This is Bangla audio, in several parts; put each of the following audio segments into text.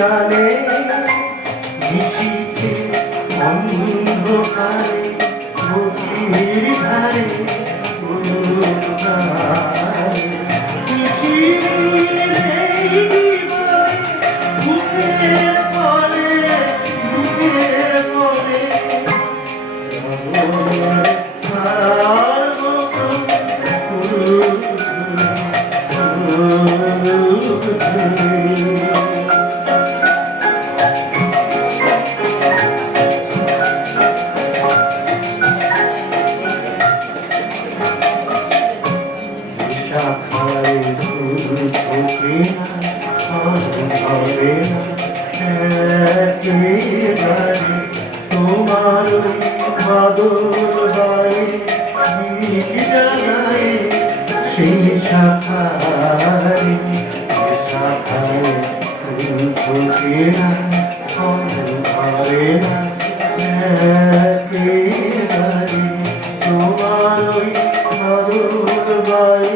গানে অন্ধকারে ধারে। বাদল বাড়ি জানাই সেই শাখারি শাখায় ঘটে না অন্ধকারে না তোমার ওই বাদল বাড়ি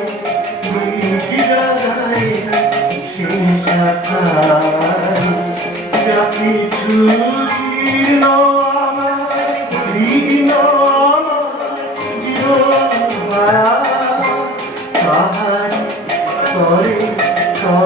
জানাই সেই শাখায় যা কিছু ছিল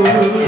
Guru